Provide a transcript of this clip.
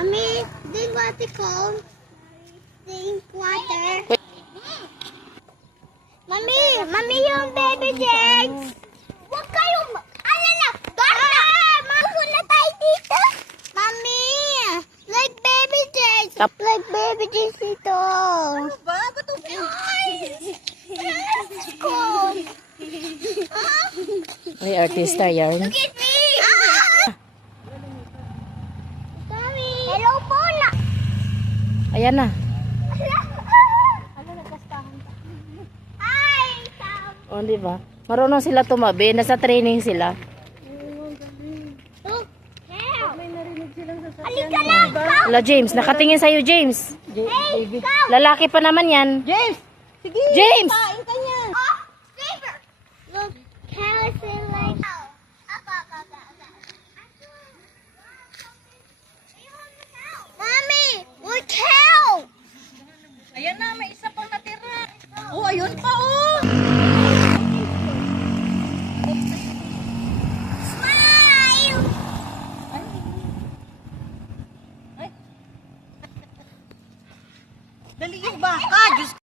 Mommy, drink water cold. Drink water. Mommy yung baby Jags. Huwag kayong, alala, maso na tayo dito. Mommy, like baby Jags. Like baby Jags dito. Ano ba? Ba't cold? Ay, artista yan. Look at me! Mommy! Hello po na! Ayan na. Ano nagkastahan ka? Hi! O, di ba? Marunong sila tumabi. Nasa training sila. Oh, help! Halika lang! Wala, James. Nakatingin sa'yo, James. Hey, Lalaki pa naman yan. James! Sige! James! Kain ka niya! Oh, Saber! Look, cows are like... Mommy, we're cow! Ayan na, may isa pang natira. Oh, ayun pa, oh! Smile! Dali yung baka, Diyos